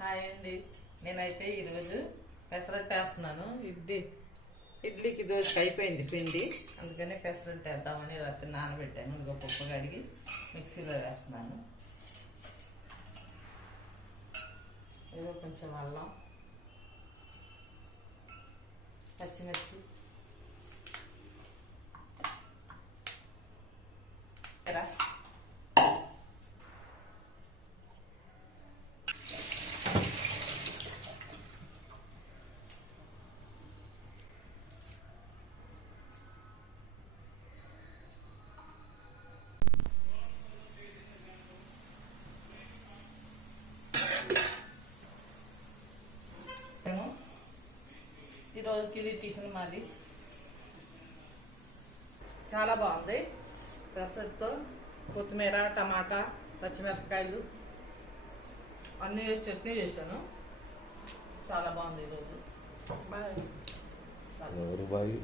Hi అండి. నేనైతే ఈరోజు పెసరట్టు వేస్తున్నాను. ఇడ్లీకి దోశకి అయిపోయింది పిండి, అందుకనే పెసరట్టు వేద్దామని రాత్రి నానబెట్టాను. ఇంకో పప్పు కడిగి మిక్సీలో వేస్తున్నాను. ఏదో కొంచెం అల్లం, పచ్చిమిర్చి, ఈ రోజుకి ఇది టిఫిన్ మాది. చాలా బాగుంది. పెసరతో కొత్తిమీర, టమాటా, పచ్చిమిరపకాయలు అన్నీ చట్నీ చేశాను. చాలా బాగుంది ఈరోజు. బాయ్.